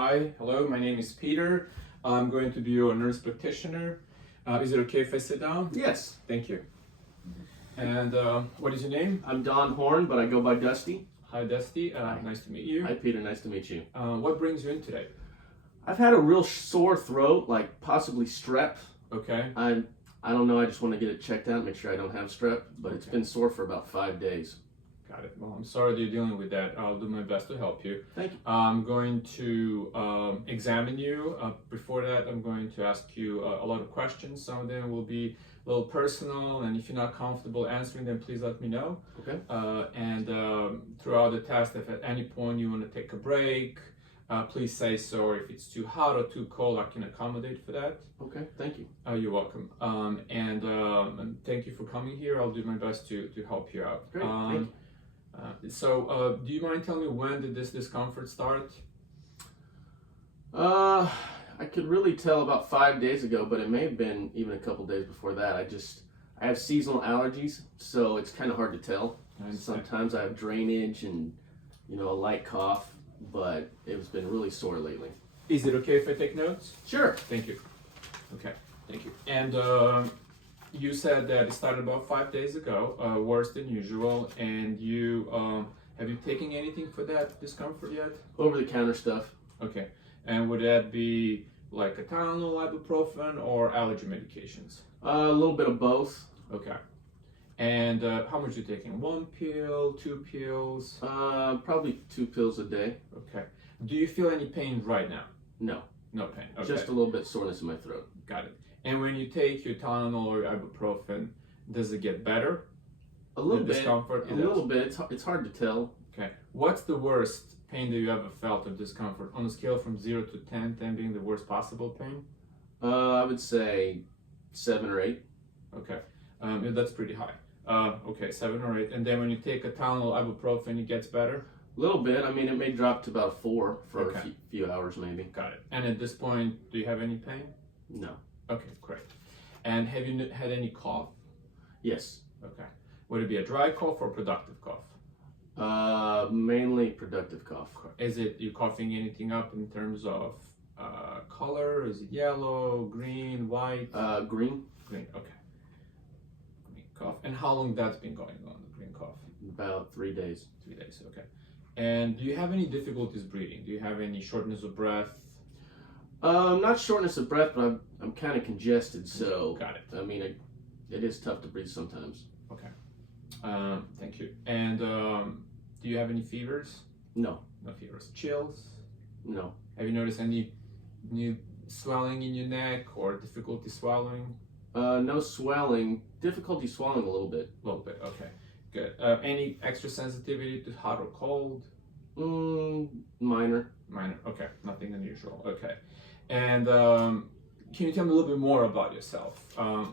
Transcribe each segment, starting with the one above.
Hi, hello, my name is Peter. I'm going to be your nurse practitioner. Is it okay if I sit down? Yes, Thank you. And what is your name? I'm Don Horn, but I go by Dusty. Hi, Dusty. Nice to meet you. Hi, Peter. Nice to meet you. What brings you in today? I've had a real sore throat, like possibly strep. Okay. I don't know. I just want to get it checked out, make sure I don't have strep. But it's been sore for about 5 days. Got it. Well, I'm sorry that you're dealing with that. I'll do my best to help you. Thank you. I'm going to examine you. Before that, I'm going to ask you a lot of questions. Some of them will be a little personal, and if you're not comfortable answering them, please let me know. Okay. And throughout the test, if at any point you want to take a break, please say so. Or if it's too hot or too cold, I can accommodate for that. Okay. Thank you. You're welcome. And thank you for coming here. I'll do my best to help you out. Great. Thank you. Do you mind telling me when did this discomfort start? I could really tell about 5 days ago, but it may have been even a couple days before that. I have seasonal allergies, so it's kind of hard to tell. Sometimes I have drainage and, a light cough, but it's been really sore lately. Is it okay if I take notes? Sure. Thank you. Okay, thank you. And you said that it started about 5 days ago, worse than usual, and have you taken anything for that discomfort yet? Over-the-counter stuff. Okay, and would that be like a Tylenol, ibuprofen, or allergy medications? A little bit of both. Okay. And how much are you taking? 1 pill, 2 pills? Probably 2 pills a day. Okay. Do you feel any pain right now? No. No pain. Okay. Just a little bit soreness in my throat. Got it. And when you take your Tylenol or your ibuprofen, does it get better? A little The bit. discomfort? A little bit. It's hard to tell. Okay. What's the worst pain that you ever felt of discomfort on a scale from 0 to 10, 10 being the worst possible pain? I would say 7 or 8. Okay. Yeah, that's pretty high. Okay, 7 or 8. And then when you take a Tylenol, ibuprofen, it gets better? A little bit. I mean, it may drop to about 4 for Okay. a few hours maybe. Got it. And at this point, do you have any pain? No. Okay, great. And have you had any cough? Yes. Okay. Would it be a dry cough or productive cough? Mainly productive cough. Is it you coughing anything up in terms of color? Is it yellow, green, white? Green. Green. Okay. Green cough. And how long that's been going on? The green cough. About 3 days. 3 days. Okay. And do you have any difficulties breathing? Do you have any shortness of breath? Not shortness of breath, but I'm kind of congested, so Got it. I mean, it is tough to breathe sometimes. Okay. Thank you. And do you have any fevers? No. No fevers. Chills? No. Have you noticed any new swelling in your neck or difficulty swallowing? No swelling. Difficulty swallowing a little bit. A little bit. Okay. Good. Any extra sensitivity to hot or cold? Minor. Minor. Okay. Nothing unusual. Okay. And can you tell me a little bit more about yourself?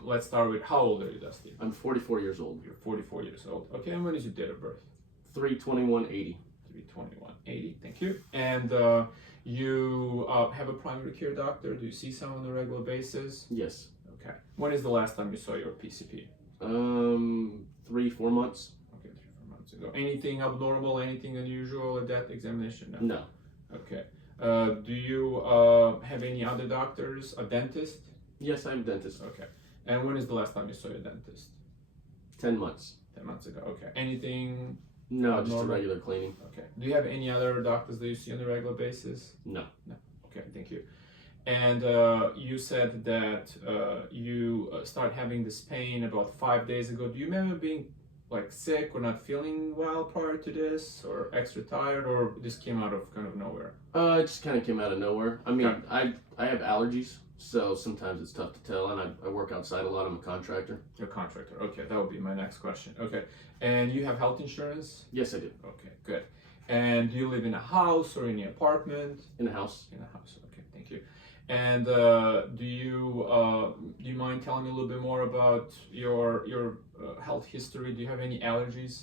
Let's start with how old are you, Dusty? I'm 44 years old. You're 44 years old. Okay. And when is your date of birth? 3/21/80. 3/21/80. Thank you. And you have a primary care doctor. Do you see someone on a regular basis? Yes. Okay. When is the last time you saw your PCP? 3-4 months. Okay, 3-4 months ago. Anything abnormal? Anything unusual at that examination? No. Okay. Do you have any other doctors? A dentist? Yes, I'm a dentist. Okay. And when is the last time you saw your dentist? 10 months. 10 months ago. Okay. Anything? No, just a Normal? regular cleaning. Okay. Do you have any other doctors that you see on a regular basis? No. No. Okay. Thank you. And you said that you start having this pain about 5 days ago. Do you remember being like sick or not feeling well prior to this, or extra tired, or this came out of kind of nowhere? It just kind of came out of nowhere. I mean, Okay. I have allergies, so sometimes it's tough to tell, and I work outside a lot. I'm a contractor. You're a contractor. Okay, that would be my next question. Okay. And you have health insurance? Yes, I do. Okay, good. And do you live in a house or in an apartment? In a house. In a house. Okay, thank you. And do you mind telling me a little bit more about your health history? Do you have any allergies?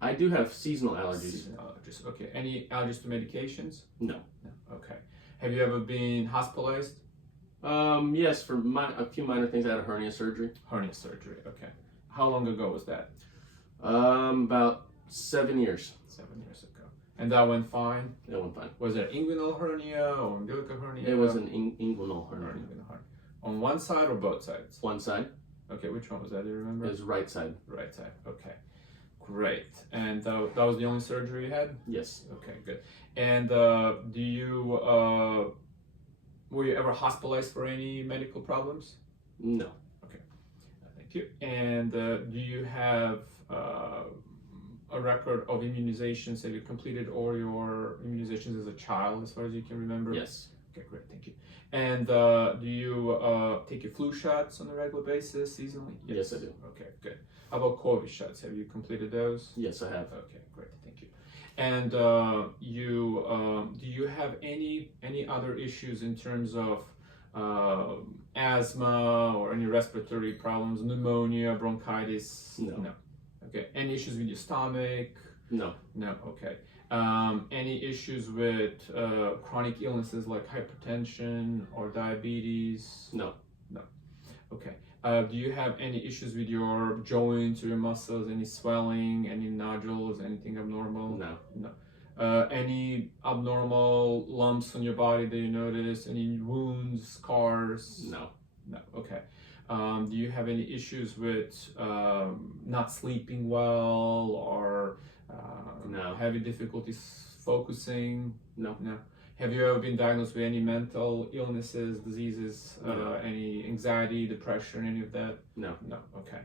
I do have seasonal allergies. Seasonal allergies. Okay. Any allergies to medications? No. No. Okay. Have you ever been hospitalized? Yes, for a few minor things. I had a hernia surgery. Hernia surgery. Okay. How long ago was that? About 7 years. 7 years ago. And that went fine? That went fine. Was it inguinal hernia or umbilical hernia? It was an inguinal hernia. Inguinal hernia. On one side or both sides? One side. Okay, which one was that? Do you remember? It was right side. Right side. Okay, great. And that was the only surgery you had? Yes. Okay, good. And were you ever hospitalized for any medical problems? No. Thank you. And do you have a record of immunizations? Have you completed all your immunizations as a child, as far as you can remember? Yes. Okay, great, thank you. And do you take your flu shots on a regular basis, seasonally? Yes, I do. Okay, good. How about COVID shots? Have you completed those? Yes, I have. Okay, great, thank you. And do you have any other issues in terms of asthma or any respiratory problems, pneumonia, bronchitis? No. Okay. Any issues with your stomach? No. No. Okay. Any issues with chronic illnesses like hypertension or diabetes? No. No. Okay. Do you have any issues with your joints or your muscles? Any swelling? Any nodules? Anything abnormal? No. No. Any abnormal lumps on your body that you notice? Any wounds, scars? No. No. Okay. Do you have any issues with not sleeping well or No. having difficulties focusing? No. No. Have you ever been diagnosed with any mental illnesses, diseases, No. any anxiety, depression, any of that? No. No. Okay.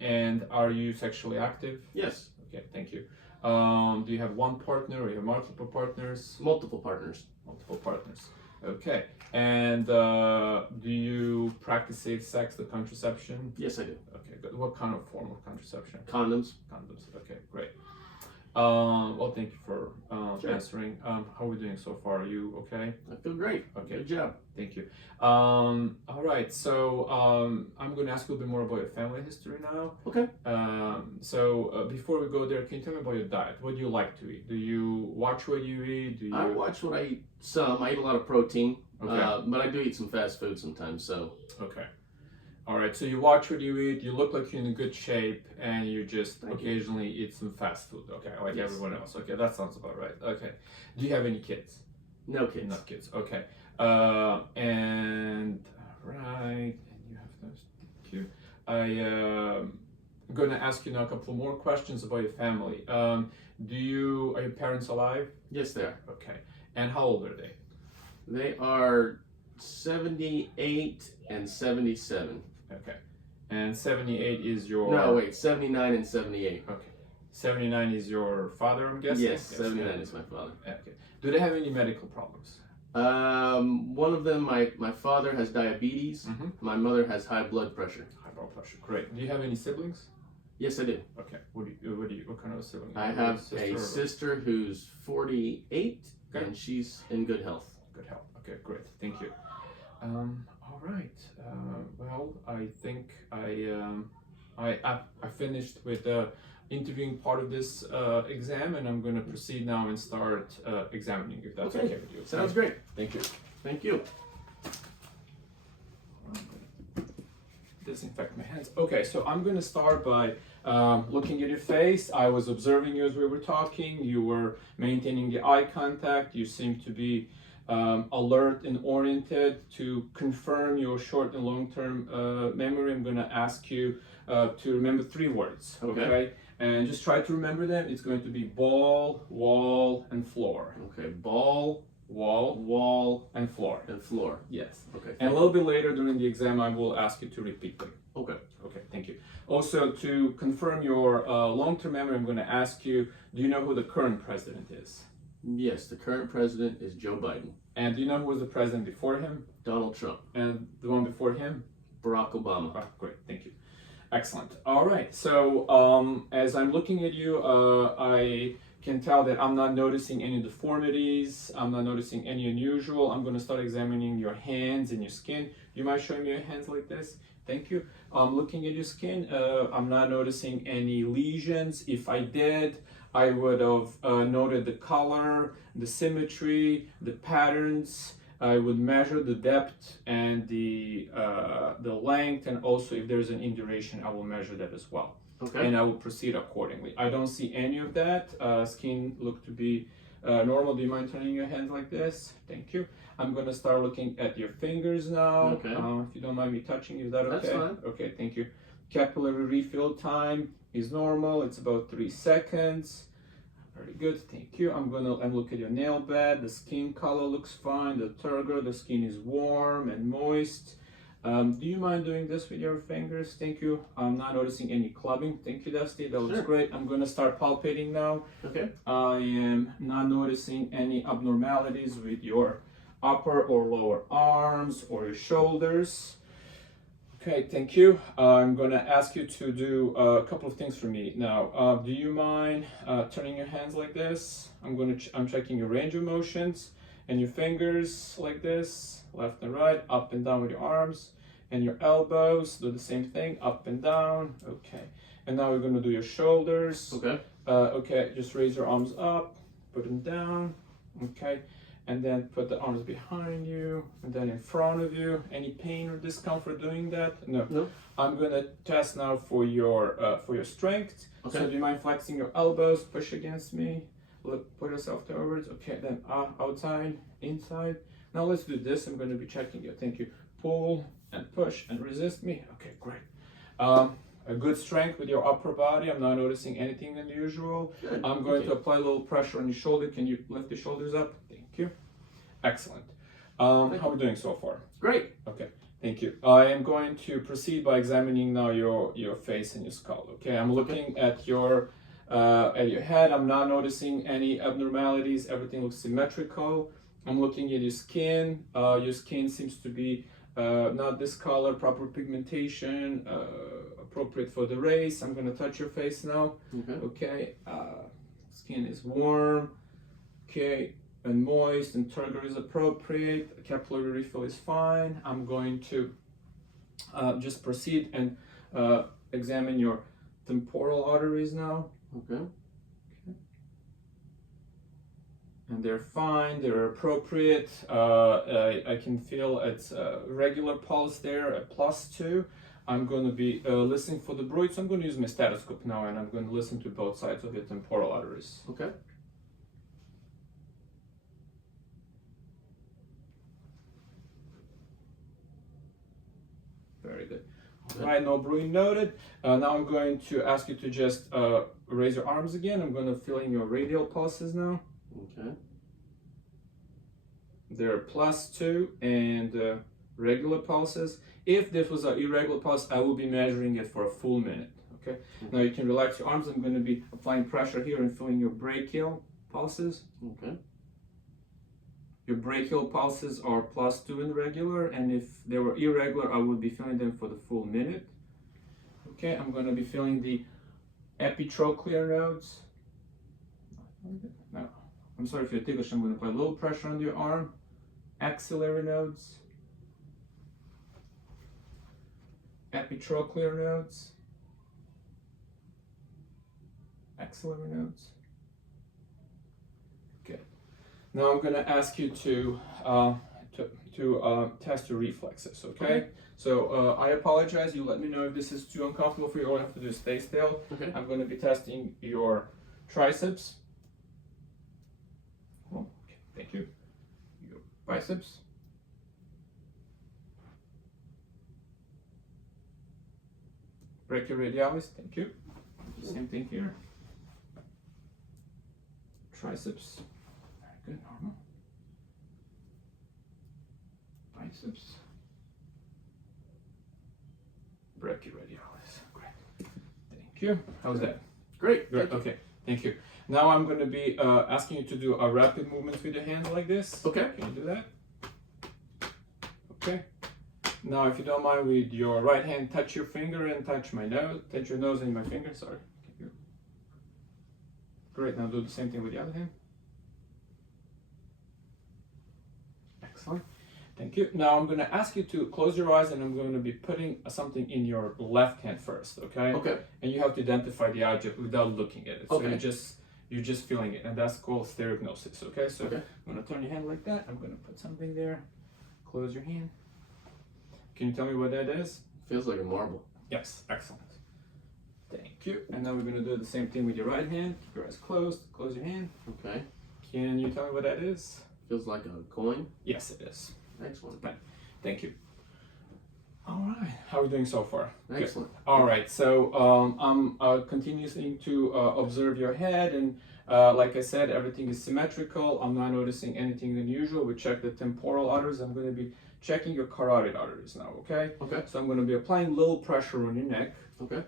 And are you sexually active? Yes. Okay. Thank you. Do you have one partner or you have multiple partners? Multiple partners. Multiple partners. Okay. And do you practice safe sex, the contraception? Yes, I do. Okay, good. What kind of form of contraception? Condoms. Condoms. Okay, great. Well, thank you for Sure. answering. How are we doing so far? Are you okay? I feel great. Okay. Good job. Thank you. All right. So I'm going to ask you a bit more about your family history now. Okay. So before we go there, can you tell me about your diet? What do you like to eat? Do you watch what you eat? Do you? I watch what I eat. Some. I eat a lot of protein. Okay. But I do eat some fast food sometimes. So. Okay. All right. So you watch what you eat. You look like you're in good shape, and you just Thank you. occasionally eat some fast food. Okay, like Yes. everyone else. Okay, that sounds about right. Okay. Do you have any kids? No kids. Not kids. Okay. And right. And you have those. Thank you. I'm going to ask you now a couple more questions about your family. Are your parents alive? Yes, they are. Okay. And how old are they? They are 78 and 77. Okay. And 78 is your. No, wait. 79 and 78. Okay. 79 is your father, I'm guessing? Yes, 79 is my father. Okay. Do they have any medical problems? One of them, my father has diabetes. Mm-hmm. My mother has high blood pressure. High blood pressure. Great. Do you have any siblings? Yes, I do. Okay. What kind of sibling? I Your have sister a or- sister who's 48, Okay. and she's in good health. Good help. Okay, great. Thank you. All right. Well, I think I finished with the interviewing part of this exam, and I'm going to proceed now and start examining, if that's okay, with you. Sounds great. Thank you. Thank you. Disinfect my hands. Okay, so I'm going to start by looking at your face. I was observing you as we were talking. You were maintaining the eye contact. You seem to be alert and oriented. To confirm your short and long-term memory, I'm going to ask you to remember 3 words. Okay. And just try to remember them. It's going to be ball, wall, and floor. Okay. Ball, Wall, and floor. and floor. Yes. Okay. And a little bit later during the exam, I will ask you to repeat them. Okay. Okay, thank you. Also, to confirm your long-term memory, I'm going to ask you, do you know who the current president is? Yes, the current president is Joe Biden. And do you know who was the president before him? Donald Trump. And the one before him? Barack Obama. Oh, great, thank you. Excellent. All right, so as I'm looking at you, I can tell that I'm not noticing any deformities. I'm not noticing any unusual. I'm going to start examining your hands and your skin. Do you mind showing me your hands like this? Thank you. Looking at your skin, I'm not noticing any lesions. If I did, I would have noted the color, the symmetry, the patterns. I would measure the depth and the length, and also if there's an induration, I will measure that as well. Okay. and I will proceed accordingly. I don't see any of that. Skin look to be normal. Do you mind turning your hands like this? Thank you. I'm gonna start looking at your fingers now. Okay. If you don't mind me touching, is that okay? That's fine. Okay, thank you. Capillary refill time is normal. It's about 3 seconds. Very good, thank you. I'm look at your nail bed. The skin color looks fine. The turgor, the skin is warm and moist. Do you mind doing this with your fingers? Thank you. I'm not noticing any clubbing. Thank you, Dusty. That looks Sure. great. I'm gonna start palpating now. Okay. I am not noticing any abnormalities with your upper or lower arms or your shoulders. Okay, thank you. I'm gonna ask you to do a couple of things for me now. Do you mind turning your hands like this? I'm checking your range of motions and your fingers like this, left and right, up and down with your arms, and your elbows. Do the same thing, up and down. Okay, and now we're gonna do your shoulders. Okay. Okay, just raise your arms up, put them down. Okay. And then put the arms behind you and then in front of you. Any pain or discomfort doing that? No. No. I'm gonna test now for your strength. Okay. So do you mind flexing your elbows? Push against me. Look, put yourself forwards. Okay, then outside, inside. Now let's do this. I'm gonna be checking you. Thank you. Pull and push and resist me. Okay, great. A good strength with your upper body. I'm not noticing anything unusual. Good. I'm going to apply a little pressure on your shoulder. Can you lift the shoulders up? Thank you. Excellent. How are we doing so far? Great. Okay, thank you. I am going to proceed by examining now your face and your skull. Okay, I'm looking at your head. I'm not noticing any abnormalities. Everything looks symmetrical. I'm looking at your skin. Your skin seems to be not this color, proper pigmentation, appropriate for the race. I'm gonna touch your face now. Okay. Okay, skin is warm. Okay, and moist, and turgor is appropriate. Capillary refill is fine. I'm going to just proceed and examine your temporal arteries now. Okay. And they're fine, they're appropriate. I can feel it's regular pulse there at +2. I'm going to be listening for the bruit, so I'm going to use my stethoscope now and I'm going to listen to both sides of your temporal arteries. Okay. Very good. All right, no bruit noted. Now I'm going to ask you to just raise your arms again. I'm going to fill in your radial pulses now. Okay. They're +2 and regular pulses. If this was an irregular pulse, I will be measuring it for a full minute. Okay. Now you can relax your arms. I'm going to be applying pressure here and feeling your brachial pulses. Okay. Your brachial pulses are +2 and regular, and if they were irregular, I would be feeling them for the full minute. Okay, I'm going to be feeling the epitrochlear nodes. No, I'm sorry if you're ticklish. I'm going to apply a little pressure on your arm. Axillary nodes. Epitrochlear nodes. Axillary nodes. Okay. Now I'm going to ask you to test your reflexes. Okay. So I apologize. You let me know if this is too uncomfortable for you. All you have to do is stay still. Okay. I'm going to be testing your triceps. Oh, okay. Thank you. Your biceps. Brachioradialis. Thank you. Same thing here. Triceps. Very good. Normal. Biceps. Brachioradialis. Great. Thank you. How's that? Great. Great. Okay. Thank you. Now I'm going to be asking you to do a rapid movement with your hands like this. Okay. Can you do that? Okay. Now, if you don't mind, with your right hand, touch your finger and touch my nose. Touch your nose and my finger. Sorry. Thank you. Great. Now do the same thing with the other hand. Excellent. Thank you. Now I'm going to ask you to close your eyes, and I'm going to be putting something in your left hand first. Okay. Okay. And you have to identify the object without looking at it. So Okay. you're just feeling it, and that's called stereognosis. Okay. So Okay. I'm going to turn your hand like that. I'm going to put something there. Close your hand. Can you tell me what that is? Feels like a marble. Yes, excellent. Thank you. And now we're going to do the same thing with your right hand. Keep your eyes closed. Close your hand. Okay. Can you tell me what that is? Feels like a coin. Yes, it is. Excellent. Thank you. All right. How are we doing so far? Excellent. Good. All right. So I'm continuing to observe your head, and like I said, everything is symmetrical. I'm not noticing anything unusual. We check the temporal arteries. I'm going to be checking your carotid arteries now. Okay. Okay. So I'm going to be applying a little pressure on your neck. Okay.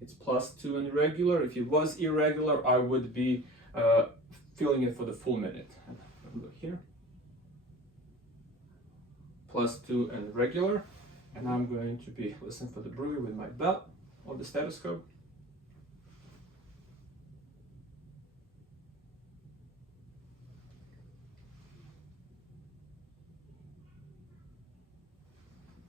It's +2 and irregular. If it was irregular, I would be feeling it for the full minute. Look here. +2 and regular. And I'm going to be listening for the breathing with my belt or the stethoscope.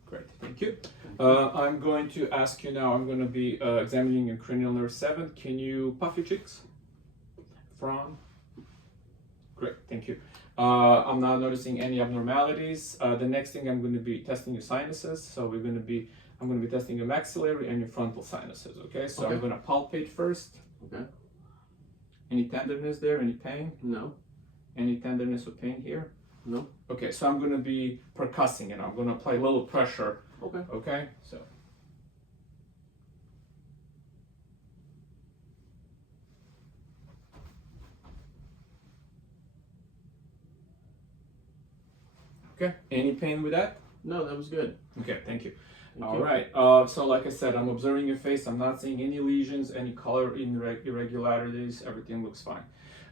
Great, thank you. I'm going to ask you now, I'm going to be examining your cranial nerve 7. Can you puff your cheeks? Frown. Great, thank you. I'm not noticing any abnormalities. The next thing I'm going to be testing your sinuses. So I'm going to be testing your maxillary and your frontal sinuses. Okay, so Okay. I'm going to palpate first. Okay. Any tenderness there? Any pain? No. Any tenderness or pain here? No. Okay, so I'm going to be percussing it. I'm going to apply a little pressure. Okay. Okay, so. Okay, any pain with that? No, that was good. Okay, thank you. Thank All you. right. So like I said, I'm observing your face. I'm not seeing any lesions, any color irregularities. Everything looks fine.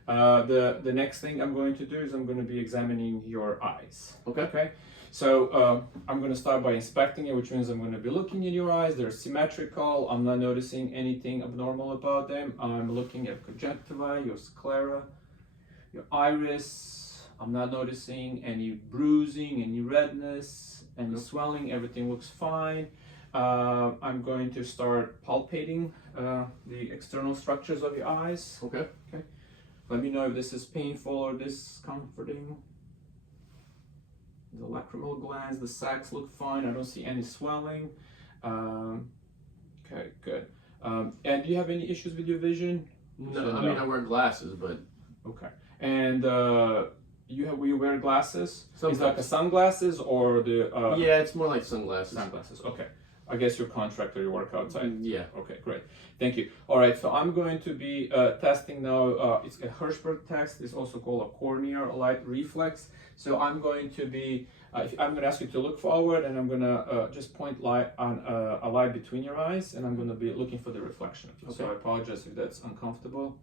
The next thing I'm going to do is I'm going to be examining your eyes. Okay. Okay. So I'm going to start by inspecting it, which means I'm going to be looking at your eyes. They're symmetrical. I'm not noticing anything abnormal about them. I'm looking at conjunctiva, your sclera, your iris. I'm not noticing any bruising, any redness, any swelling. Everything looks fine. I'm going to start palpating the external structures of your eyes. Okay. Let me know if this is painful or discomforting. The lacrimal glands, the sacs look fine. I don't see any swelling. Okay, good. And do you have any issues with your vision? No, I mean I wear glasses, but Okay. And you wear glasses? Sometimes. Is that the sunglasses or the yeah, it's more like sunglasses. sunglasses? Okay. I guess you're a contractor, you work outside. Yeah. Okay, great. Thank you. All right, so I'm going to be testing now. It's a Hirschberg test. It's also called a corneal light reflex. So I'm going to be, I'm going to ask you to look forward, and I'm going to just point light on a light between your eyes, and I'm going to be looking for the reflection. Okay. So I apologize if that's uncomfortable.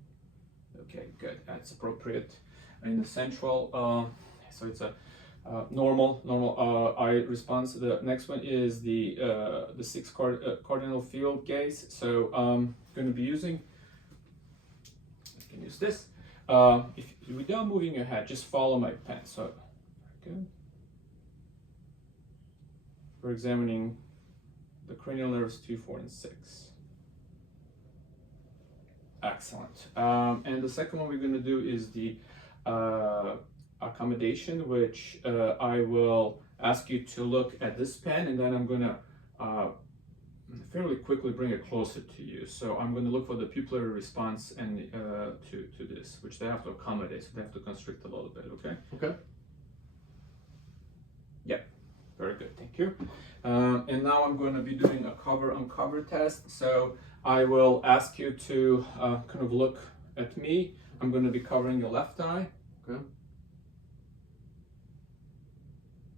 Okay, good. That's appropriate. In the central, so it's a normal eye response. The next one is the 6 cardinal field gaze. So I'm going to be using, I can use this. If without moving your head, just follow my pen. So good. We're examining the cranial nerves 2, 4, and 6. Excellent. And the second one we're going to do is the accommodation, which I will ask you to look at this pen, and then I'm going to fairly quickly bring it closer to you. So I'm going to look for the pupillary response and to this, which they have to accommodate, so they have to constrict a little bit. Okay. Okay. Yeah. Very good. Thank you. And now I'm going to be doing a cover-uncover test. So I will ask you to kind of look at me. I'm going to be covering your left eye. Okay.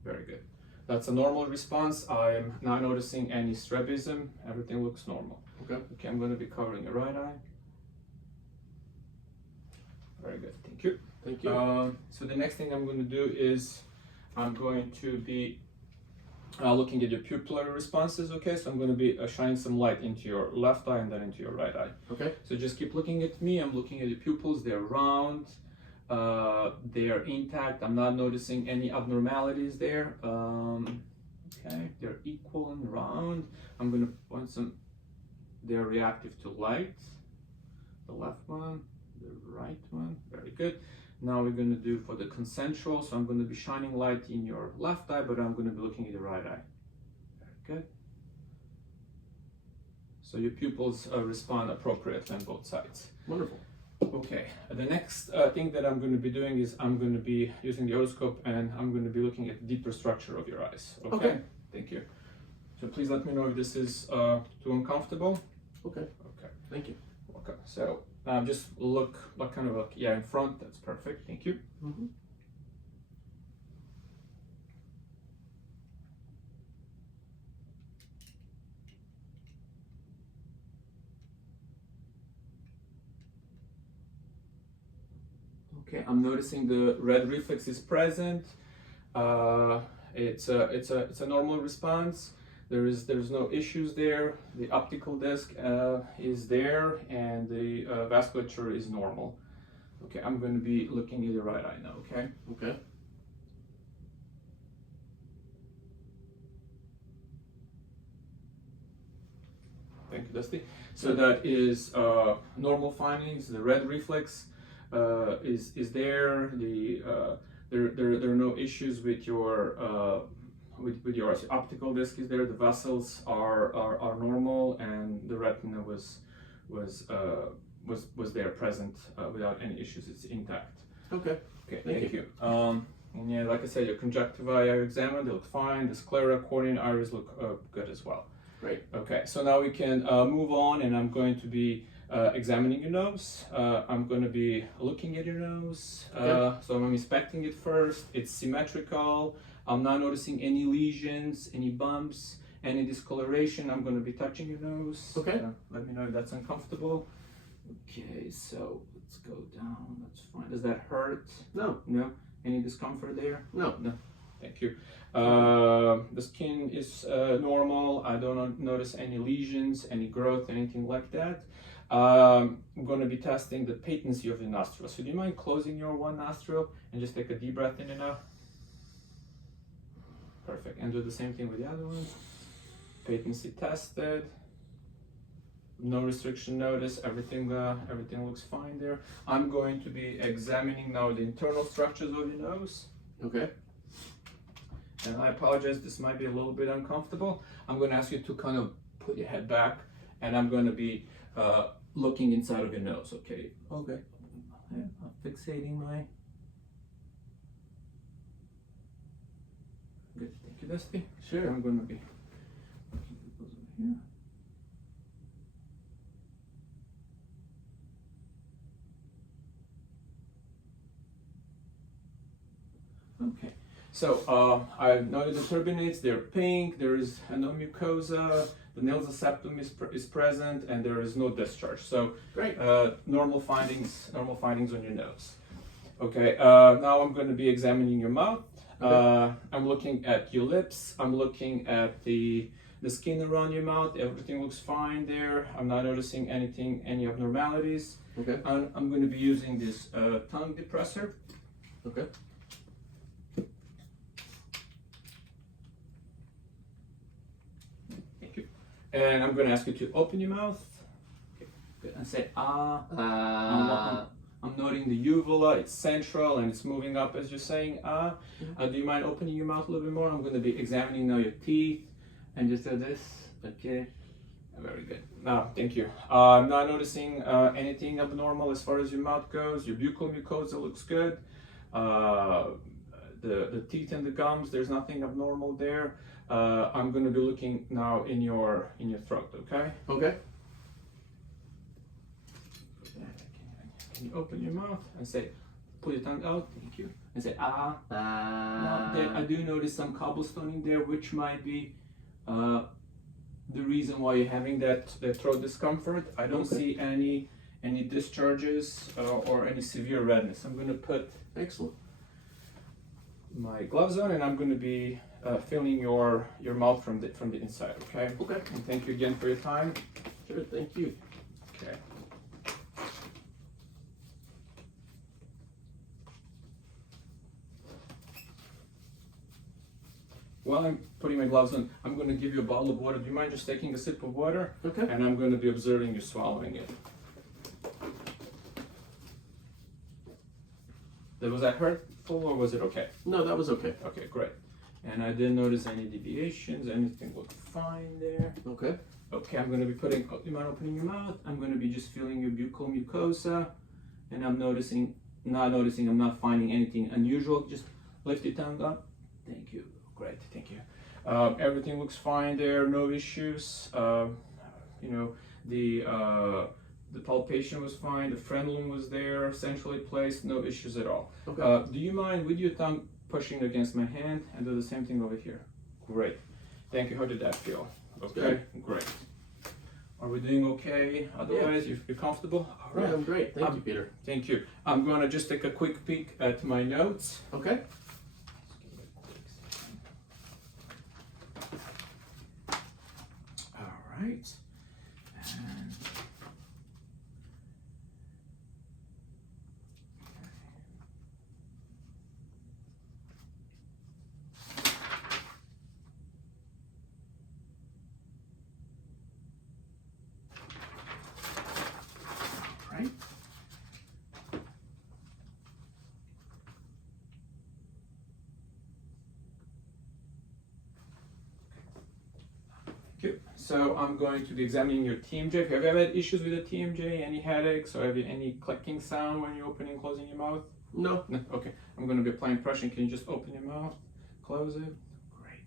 Very good. That's a normal response. I'm not noticing any strabism. Everything looks normal. Okay. Okay, I'm going to be covering your right eye. Very good. Thank you. Thank you. So the next thing I'm going to do is I'm going to be looking at your pupillary responses. Okay, so I'm going to be shining some light into your left eye and then into your right eye. Okay. So just keep looking at me. I'm looking at your pupils. They're round. They are intact. I'm not noticing any abnormalities there. Okay, they're equal and round. I'm going to point some. They're reactive to light. The left one, the right one. Very good. Now we're going to do for the concentric. So I'm going to be shining light in your left eye, but I'm going to be looking at the right eye. Very good. So your pupils respond appropriately on both sides. Wonderful. Okay, the next thing that I'm going to be doing is I'm going to be using the otoscope and I'm going to be looking at the deeper structure of your eyes. Okay. Thank you. So please let me know if this is too uncomfortable. Okay. Okay. Thank you. Okay. So just look, kind of look, in front. That's perfect. Thank you. Mm-hmm. Okay, I'm noticing the red reflex is present. It's a normal response. There's no issues there. The optical disc is there, and the vasculature is normal. Okay, I'm going to be looking at your right eye now. Okay. Okay. Thank you, Dusty. So that is normal findings. The red reflex is there. There are no issues with your with your optical disc is there. The vessels are normal, and the retina was there present without any issues. It's intact. Okay. Okay, Thank thank you. And yeah, like I said, your conjunctiva are examined. They look fine. The sclera, cornea, and iris look good as well. Great. Okay, so now we can move on, and I'm going to be examining your nose. I'm going to be looking at your nose. Okay. So I'm inspecting it first. It's symmetrical. I'm not noticing any lesions, any bumps, any discoloration. I'm going to be touching your nose. Okay. Let me know if that's uncomfortable. Okay, so let's go down. That's fine. Does that hurt? No. No? Any discomfort there? No. No. Thank you. The skin is normal. I don't notice any lesions, any growth, anything like that. I'm going to be testing the patency of your nostril. So do you mind closing your one nostril and just take a deep breath in and out? Perfect. And do the same thing with the other one. Patency tested. No restriction notice. Everything looks fine there. I'm going to be examining now the internal structures of your nose. Okay. And I apologize, this might be a little bit uncomfortable. I'm going to ask you to kind of put your head back, and I'm going to be looking inside of your nose, okay? Okay. I'm fixating my... Good, thank you, Dusty. Sure. I'm going to be looking at those over here. Okay. So I noted the turbinates, they're pink, there is no mucosa, the nasal septum is present, and there is no discharge. So Great. normal findings on your nose. Okay, now I'm going to be examining your mouth. Okay. I'm looking at your lips, I'm looking at the skin around your mouth, everything looks fine there. I'm not noticing any abnormalities. Okay. I'm going to be using this tongue depressor. Okay. And I'm going to ask you to open your mouth. Okay, good. And say ah. I'm noting the uvula, it's central and it's moving up as you're saying ah. Do you mind opening your mouth a little bit more? I'm going to be examining now your teeth and just do this. Okay. Very good. Now, thank you. I'm not noticing anything abnormal as far as your mouth goes. Your buccal mucosa looks good. The teeth and the gums, there's nothing abnormal there. I'm going to be looking now in your throat, okay? Okay. Can you open your mouth and say, pull your tongue out, thank you, and say ah. Now, I do notice some cobblestoning there, which might be the reason why you're having that throat discomfort. I don't see any discharges or any severe redness. I'm going to put Excellent. my gloves on, and I'm going to be feeling your mouth from the inside. Okay. Okay. And thank you again for your time. Sure. Thank you. Okay. While I'm putting my gloves on, I'm going to give you a bottle of water. Do you mind just taking a sip of water? Okay. And I'm going to be observing you swallowing it. Was that hurtful or was it okay? No, that was okay. Okay, great. And I didn't notice any deviations. Anything looked fine there. Okay. Okay, I'm going to be putting, you mind opening your mouth? I'm going to be just feeling your buccal mucosa, and I'm not finding anything unusual. Just lift your tongue up. Thank you. Great, thank you. Everything looks fine there, no issues. You know, the palpation was fine, the frenulum was there, centrally placed, no issues at all. Okay. Do you mind with your tongue pushing against my hand and do the same thing over here? Great. Thank you. How did that feel? Okay, great. Are we doing okay? Otherwise, you're comfortable? All Yeah, I'm great. Thank you, Peter. Thank you. I'm going to just take a quick peek at my notes. Okay. All right. And right. Good. So I'm going to be examining your TMJ. Have you ever had issues with the TMJ? Any headaches or have you any clicking sound when you're opening and closing your mouth? No. No? Okay. I'm going to be applying pressure. Can you just open your mouth, close it? Great.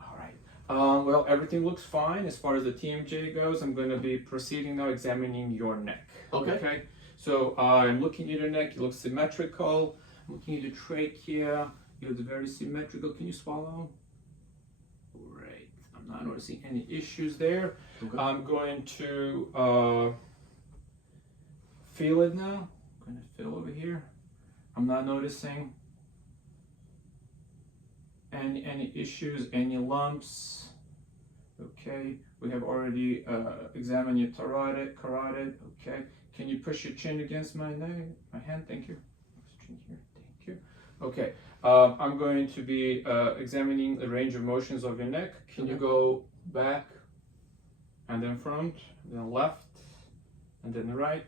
All right. Well, everything looks fine as far as the TMJ goes. I'm going to be proceeding now examining your neck. Okay. So I'm looking at your neck. It looks symmetrical. I'm looking at your trachea. It's very symmetrical. Can you swallow? Great. I'm not noticing any issues there. Okay. I'm going to feel it now. I'm going to feel over here. I'm not noticing any issues, any lumps. Okay, we have already examined your carotid. Okay, can you push your chin against my hand? Thank you. Chin here. Thank you. Okay, I'm going to be examining the range of motions of your neck. Can you go back and then front, then left, and then right?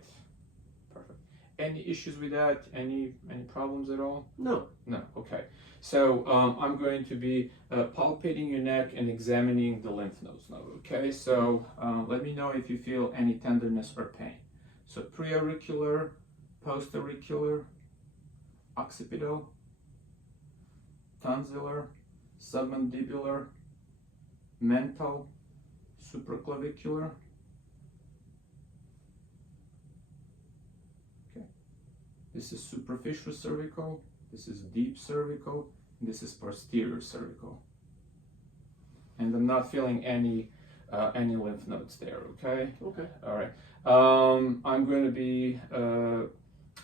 Perfect. Any issues with that? Any problems at all? No. No. Okay. So I'm going to be palpating your neck and examining the lymph nodes now. Okay. So let me know if you feel any tenderness or pain. So preauricular, postauricular, occipital, tonsillar, submandibular, mental, supraclavicular. Okay. This is superficial cervical. This is deep cervical, and this is posterior cervical. And I'm not feeling any lymph nodes there, okay? Okay. All right. I'm going to be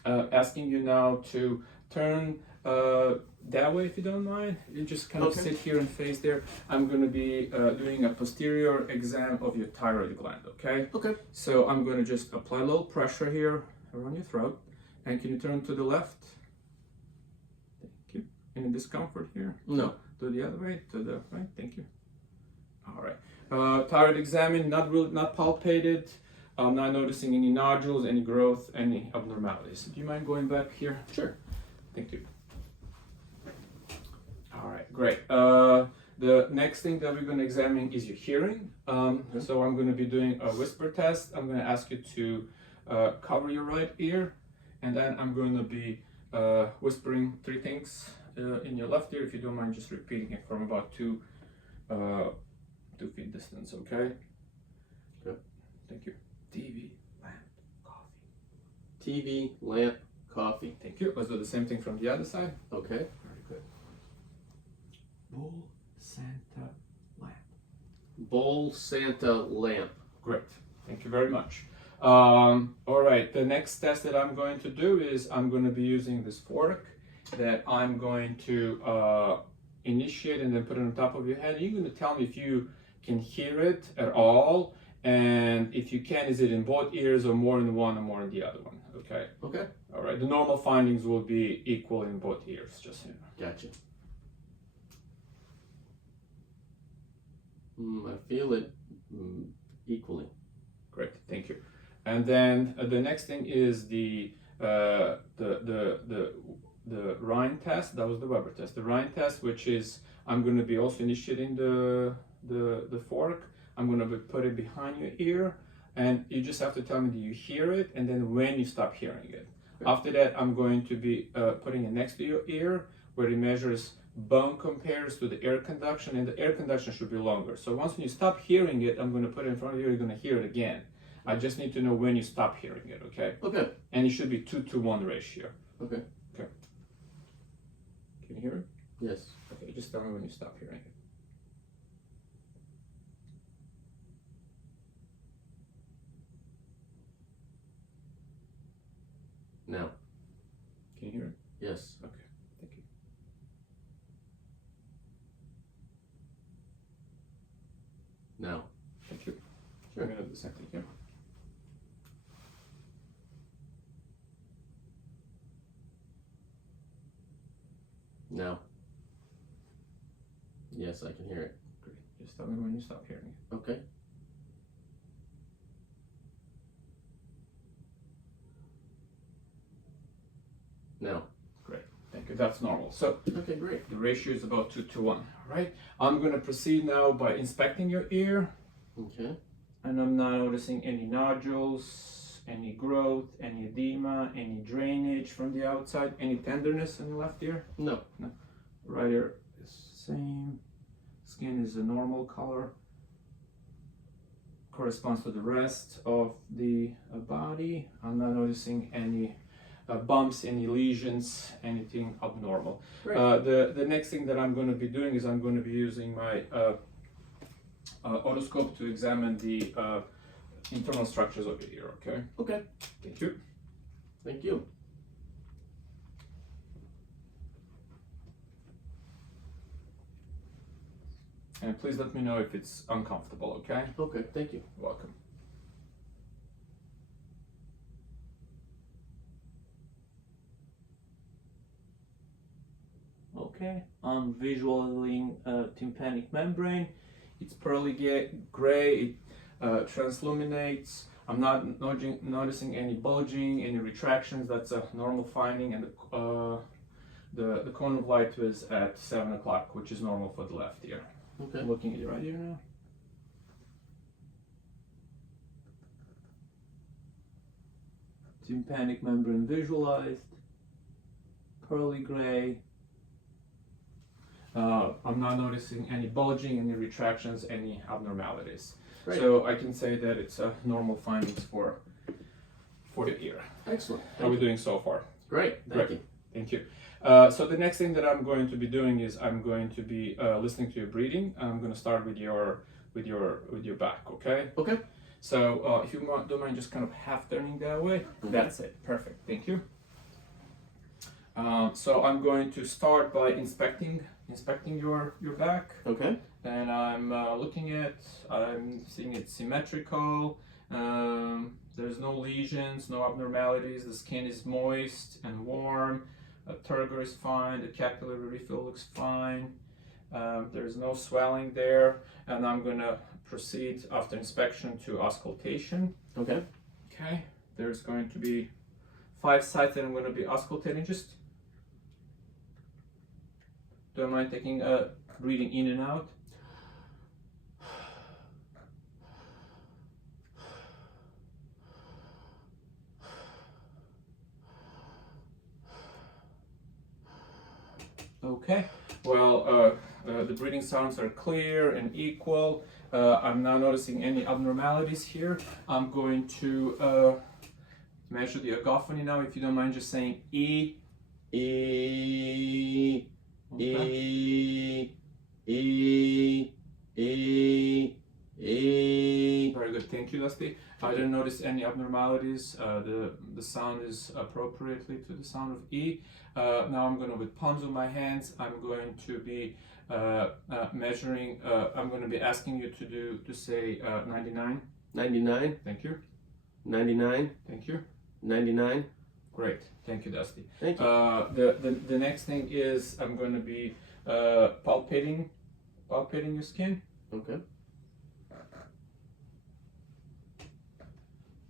asking you now to turn that way if you don't mind. You just kind of sit here and face there. I'm going to be doing a posterior exam of your thyroid gland, okay? Okay. So I'm going to just apply a little pressure here around your throat. And can you turn to the left? Any discomfort here? No. To the other way, to the right. Thank you. All right. Thyroid examined, not palpated. I'm not noticing any nodules, any growth, any abnormalities. Do you mind going back here? Sure. Thank you. All right, great. The next thing that we're going to examine is your hearing. So I'm going to be doing a whisper test. I'm going to ask you to cover your right ear, and then I'm going to be whispering 3 things in your left ear. If you don't mind just repeating it from about 2 feet distance, okay? Good. Thank you. TV, lamp, coffee. TV, lamp, coffee. Thank you. Let's do the same thing from the other side. Okay. Very good. Bowl, Santa, lamp. Bowl, Santa, lamp. Great. Thank you very much. All right. The next test that I'm going to do is I'm going to be using this fork that I'm going to initiate and then put it on top of your head. You're going to tell me if you can hear it at all, and if you can, is it in both ears or more in one or more in the other one? Okay. Okay. All right. The normal findings will be equal in both ears. Just so you know. Gotcha. I feel it equally. Great, thank you. And then the next thing is the Rhine test. That was the Weber test. The Rhine test, which is I'm going to be also initiating the fork. I'm gonna put it behind your ear, and you just have to tell me that you hear it, and then when you stop hearing it. Okay. After that, I'm going to be putting it next to your ear, where it measures bone compares to the air conduction, and the air conduction should be longer. So once when you stop hearing it, I'm going to put it in front of you, you're going to hear it again. I just need to know when you stop hearing it, okay? Okay. And it should be 2-to-1 ratio. Okay. Okay. Can you hear it? Yes. Okay, just tell me when you stop hearing it. Now. Can you hear it? Yes. Okay, thank you. Now. Thank you. Sure. I'm going to do the same thing here. Now. Yes, I can hear it. Great. Just tell me when you stop hearing it. Okay. Now. Great. Thank you. That's normal. So Okay, great. the ratio is about 2-to-1. All right. I'm going to proceed now by inspecting your ear. Okay. And I'm not noticing any nodules, any growth, any edema, any drainage from the outside, any tenderness in the left ear. No. Right ear is same. Skin is a normal color. Corresponds to the rest of the body. I'm not noticing any bumps, any lesions, anything abnormal. Great. The next thing that I'm going to be doing is I'm going to be using my otoscope to examine the internal structures of your ear, okay? Okay. Thank you. Thank you. And please let me know if it's uncomfortable, okay? Okay, thank you. You're welcome. Okay, I'm visualizing tympanic membrane. It's pearly gray, it transluminates. I'm not noticing any bulging, any retractions. That's a normal finding, and the cone of light was at 7 o'clock, which is normal for the left ear. Okay. I'm looking at your right ear now. Tympanic membrane visualized, pearly gray. I'm not noticing any bulging, any retractions, any abnormalities. Great. So I can say that it's a normal findings for the ear. Excellent. How are we doing so far? Great. Thank you. Thank you. So the next thing that I'm going to be doing is I'm going to be listening to your breathing. I'm going to start with your back. Okay. Okay. So if you don't mind, just kind of half turning that way. Mm-hmm. That's it. Perfect. Thank you. So I'm going to start by inspecting your back, Okay. and I'm I'm seeing it symmetrical. There's no lesions, no abnormalities. The skin is moist and warm. Turgor is fine. The capillary refill looks fine. There's no swelling there, and I'm gonna proceed after inspection to auscultation. Okay. Okay. There's going to be 5 sites that I'm going to be auscultating. Just don't mind taking a breathing in and out. Okay, well, the breathing sounds are clear and equal. I'm not noticing any abnormalities here. I'm going to measure the agophony now. If you don't mind just saying E. E. Okay. E. Very good, thank you, Dusty. I didn't notice any abnormalities. The sound is appropriately to the sound of E. Now I'm going to, with palms of my hands, I'm going to be measuring. I'm going to be asking you to say 99. 99. Thank you. 99. Thank you. 99. Great, thank you, Dusty. Thank you. The next thing is I'm going to be palpating your skin. Okay.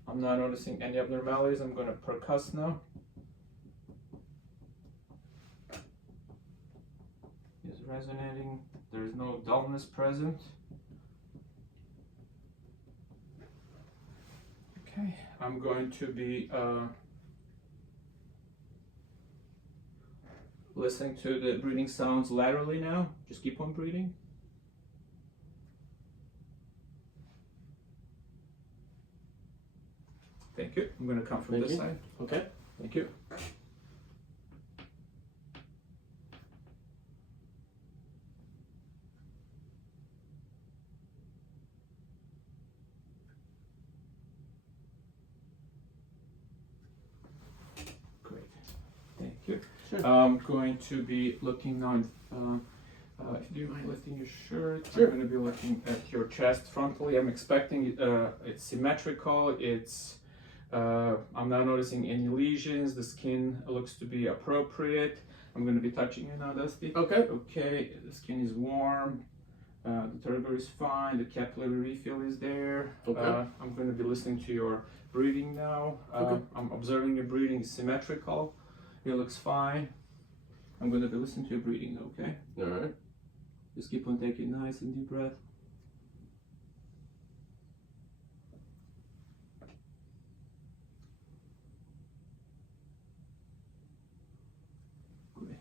I'm not noticing any abnormalities. I'm going to percuss now. It's resonating. There is no dullness present. Okay, I'm going to be listening to the breathing sounds laterally now. Just keep on breathing. Thank you. I'm going to come from Thank this you. side. Okay. Thank you. Great. Thank you. Sure. I'm going to be looking on. If you mind lifting your shirt, Sure. I'm going to be looking at your chest frontally. I'm expecting it's symmetrical. I'm not noticing any lesions. The skin looks to be appropriate. I'm going to be touching it now, Dusty. Okay. Okay, the skin is warm. The turgor is fine. The capillary refill is there. Okay. I'm going to be listening to your breathing now. Okay. I'm observing your breathing is symmetrical. It looks fine. I'm going to be listening to your breathing, okay? All right. Just keep on taking nice and deep breath. Great.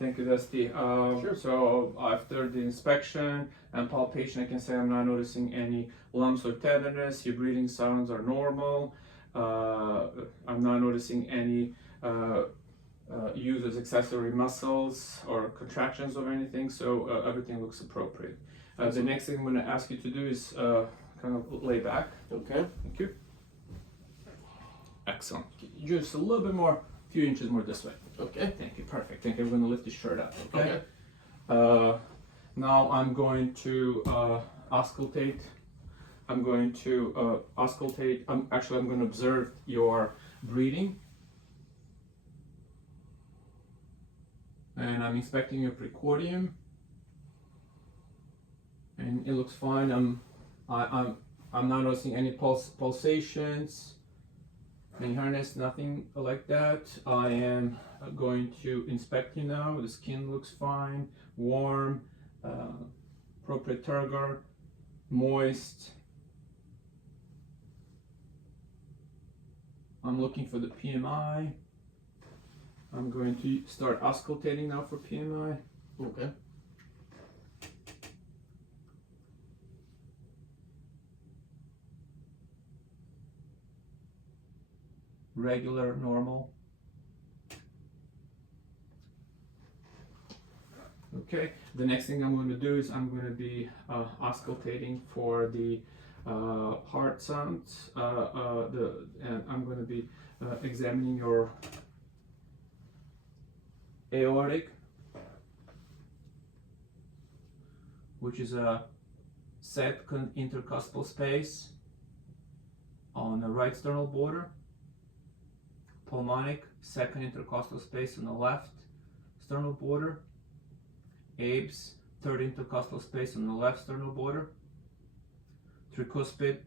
Thank you, Dusty. Sure. So after the inspection and palpation, I can say I'm not noticing any lumps or tenderness. Your breathing sounds are normal. I'm not noticing any use of accessory muscles or contractions of anything, so everything looks appropriate. The next thing I'm going to ask you to do is kind of lay back. Okay. Thank you. Excellent. Just a little bit more, a few inches more this way. Okay. Thank you. Perfect. Thank you. I'm going to lift the shirt up. Okay. Okay. Now I'm going to auscultate. I'm going to auscultate. I'm going to observe your breathing. And I'm inspecting your precordium, and it looks fine. I'm not noticing any pulsations, any hardness, nothing like that. I am going to inspect you now. The skin looks fine, warm, appropriate turgor, moist. I'm looking for the PMI. I'm going to start auscultating now for PMI. Okay. Regular, normal. Okay, the next thing I'm going to do is I'm going to be auscultating for the heart sounds. And I'm going to be examining your aortic, which is a set intercostal space on the right sternal border, pulmonic, second intercostal space on the left sternal border, ABES, third intercostal space on the left sternal border, tricuspid,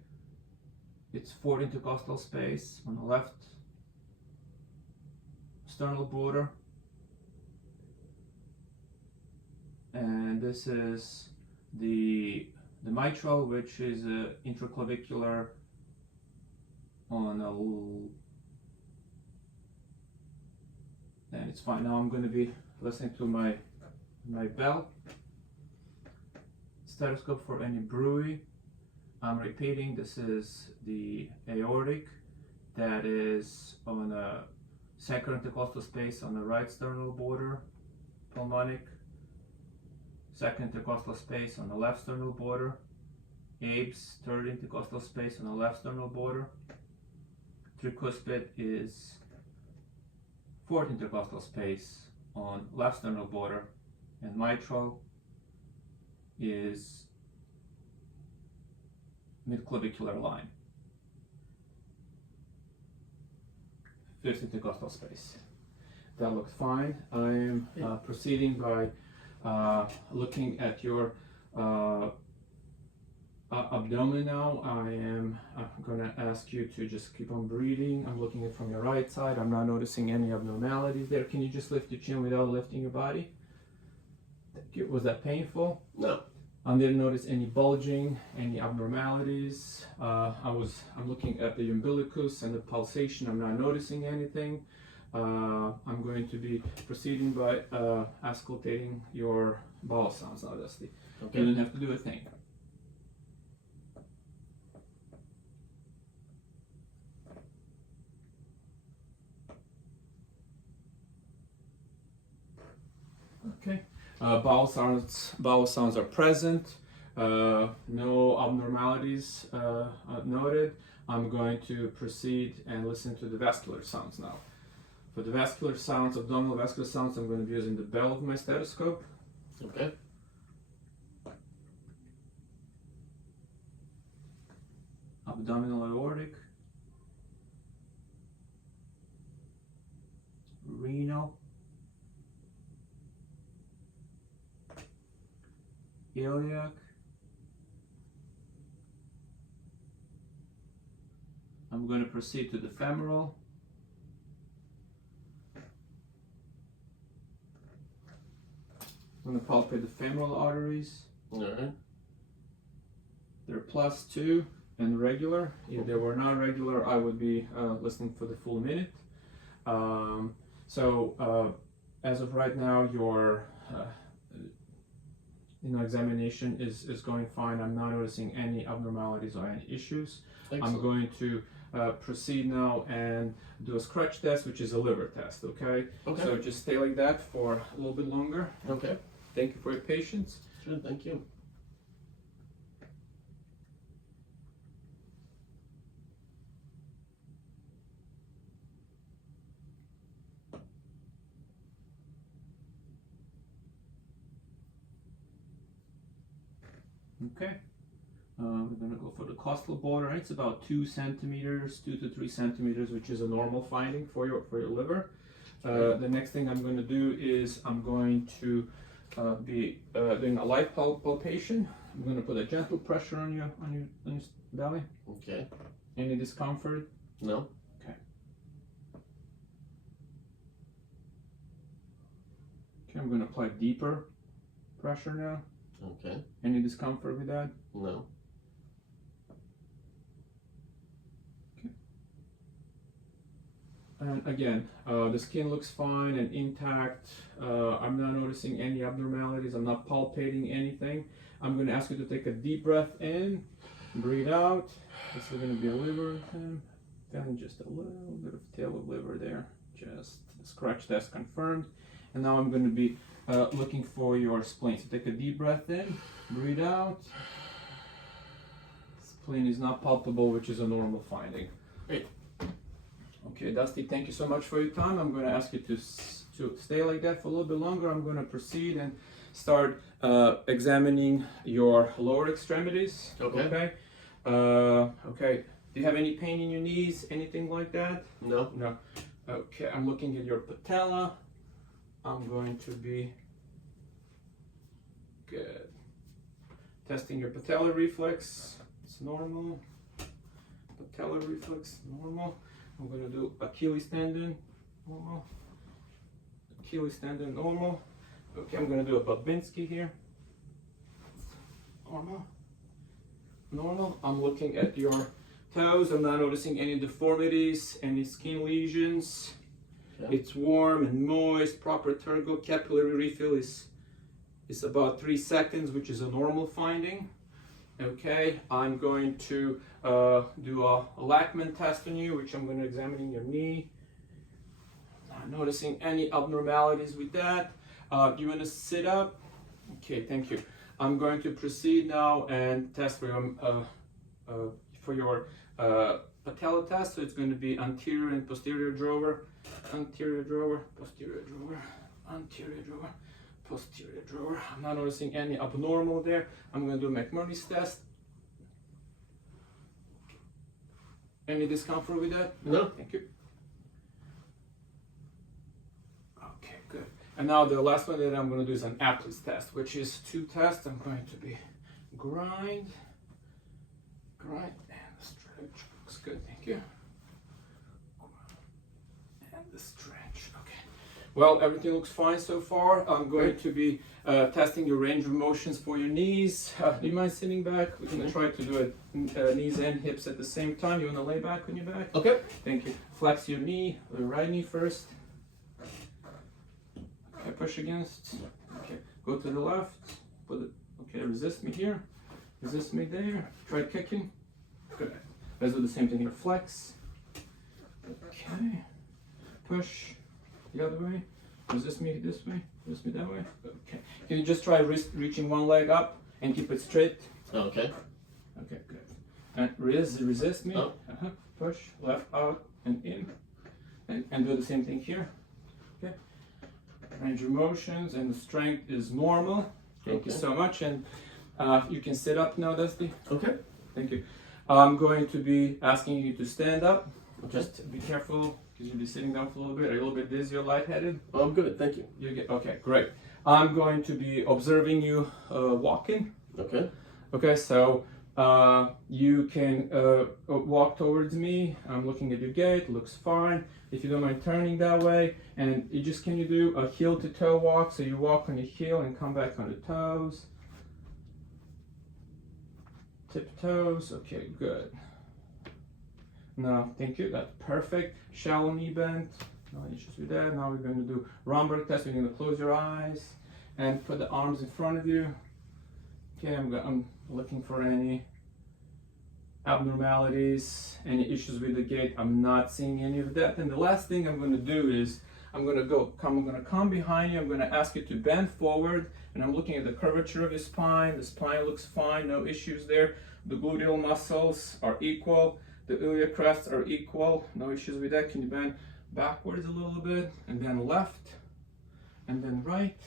it's fourth intercostal space on the left sternal border, and this is the mitral, which is intraclavicular on a and it's fine. Now I'm going to be listening to my bell stethoscope for any bruit. I'm repeating, this is the aortic that is on a second intercostal space on the right sternal border, pulmonic, second intercostal space on the left sternal border, ABES, third intercostal space on the left sternal border, tricuspid is fourth intercostal space on left sternal border, and mitral is midclavicular line, fifth intercostal space. That looks fine. I am proceeding by looking at your abdomen now. I am going to ask you to just keep on breathing. I'm looking at from your right side. I'm not noticing any abnormalities there. Can you just lift your chin without lifting your body? Thank you. Was that painful? No. I didn't notice any bulging, any abnormalities. I'm looking at the umbilicus and the pulsation. I'm not noticing anything. I'm going to be proceeding by auscultating your bowel sounds now, Dusty. Okay. You don't have to do a thing. Okay. Bowel sounds are present. No abnormalities noted. I'm going to proceed and listen to the vascular sounds now. For the vascular sounds, abdominal vascular sounds, I'm going to be using the bell of my stethoscope. Okay. Abdominal aortic, renal, iliac, I'm going to proceed to the femoral, I'm going to palpate the femoral arteries. All right. They're +2 and regular. If they were not regular, I would be listening for the full minute. As of right now, your examination is going fine. I'm not noticing any abnormalities or any issues. Excellent. I'm going to proceed now and do a scratch test, which is a liver test. Okay. Okay. So just stay like that for a little bit longer. Okay. Thank you for your patience. Sure. Thank you. Okay. We're gonna go for the costal border. It's about 2 centimeters, 2 to 3 centimeters, which is a normal finding for your liver. The next thing I'm going to do is I'm going to be doing a light palpation. I'm going to put a gentle pressure on your belly. Okay. Any discomfort? No. Okay, I'm going to apply deeper pressure now. Okay. Any discomfort with that? No. And again, the skin looks fine and intact. I'm not noticing any abnormalities. I'm not palpating anything. I'm going to ask you to take a deep breath in, breathe out. This is going to be a liver thing. Feeling just a little bit of tail of liver there. Just scratch test confirmed. And now I'm going to be looking for your spleen. So take a deep breath in, breathe out. Spleen is not palpable, which is a normal finding. Great. Okay, Dusty, thank you so much for your time. I'm going to ask you to stay like that for a little bit longer. I'm going to proceed and start examining your lower extremities. Okay. Okay. Do you have any pain in your knees? Anything like that? No. No. Okay, I'm looking at your patella. I'm going to be good. Testing your patellar reflex. It's normal. Patellar reflex, normal. I'm going to do Achilles tendon, normal. Achilles tendon, normal. Okay, I'm going to do a Babinski here. Normal. Normal. I'm looking at your toes. I'm not noticing any deformities, any skin lesions. Okay. It's warm and moist. Proper turgor capillary refill is about 3 seconds, which is a normal finding. Okay, I'm going to do a Lachman test on you, which I'm going to examine in your knee. Not noticing any abnormalities with that. You want to sit up? Okay, thank you. I'm going to proceed now and test for your patella test. So it's going to be anterior and posterior drawer, anterior drawer, posterior drawer, anterior drawer, posterior drawer. I'm not noticing any abnormal there. I'm going to do McMurray's test. Any discomfort with that? No. Thank you. Okay, good. And now the last one that I'm going to do is an Apley's test, which is 2 tests. I'm going to be grind, and stretch. Looks good, thank you. And the stretch. Okay. Well, everything looks fine so far. I'm going to be testing your range of motions for your knees. Do you mind sitting back? We're going to try to do it knees and hips at the same time. You want to lay back on your back? Okay. Thank you. Flex your knee, the right knee first. Okay, push against. Okay, go to the left. Put it. Okay, resist me here. Resist me there. Try kicking. Good. Let's do the same thing here. Flex. Okay. Push the other way. Resist me this way. Resist me that way. Okay. Can you just try reaching one leg up and keep it straight? Okay. Okay, good. And resist me. Oh. Push left out and in. And do the same thing here. Okay. Range of motions and the strength is normal. Thank you so much. And you can sit up now, Dusty. Okay. Thank you. I'm going to be asking you to stand up. Okay. Just be careful because you'll be sitting down for a little bit. Are you a little bit dizzy or lightheaded? Oh, I'm good. Thank you. You get okay, great. I'm going to be observing you walking. Okay. Okay, so you can walk towards me. I'm looking at your gait. Looks fine. If you don't mind turning that way, and you just can you do a heel to toe walk? So you walk on your heel and come back on the toes. Tip toes. Okay, good. Now, thank you. That's perfect. Shallow knee bend. No issues with that. Now we're going to do Romberg test. We're going to close your eyes and put the arms in front of you. Okay, I'm looking for any abnormalities, any issues with the gait. I'm not seeing any of that. And the last thing I'm going to do is I'm going to come behind you. I'm going to ask you to bend forward, and I'm looking at the curvature of your spine. The spine looks fine, no issues there. The gluteal muscles are equal. The iliac crests are equal, no issues with that. Can you bend backwards a little bit, and then left, and then right.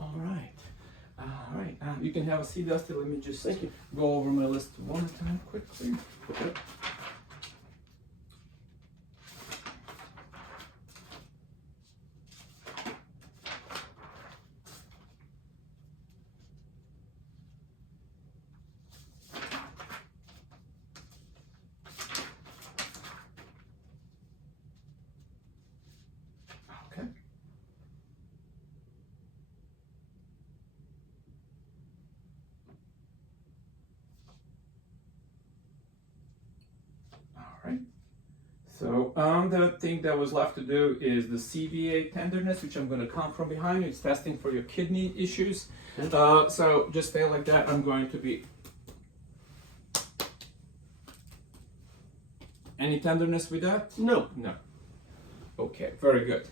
All right. All right. You can have a seat, Dusty. Let me just go over my list one more time quickly. Okay. Okay. All right. So the thing that was left to do is the CVA tenderness, which I'm going to come from behind you. It's testing for your kidney issues. So just stay like that. I'm going to be. Any tenderness with that? No. No. Okay, very good.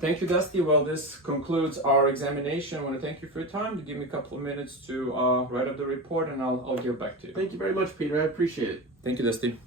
Thank you, Dusty. Well, this concludes our examination. I want to thank you for your time. You give me a couple of minutes to write up the report, and I'll get back to you. Thank you very much, Peter. I appreciate it. Thank you, Dusty.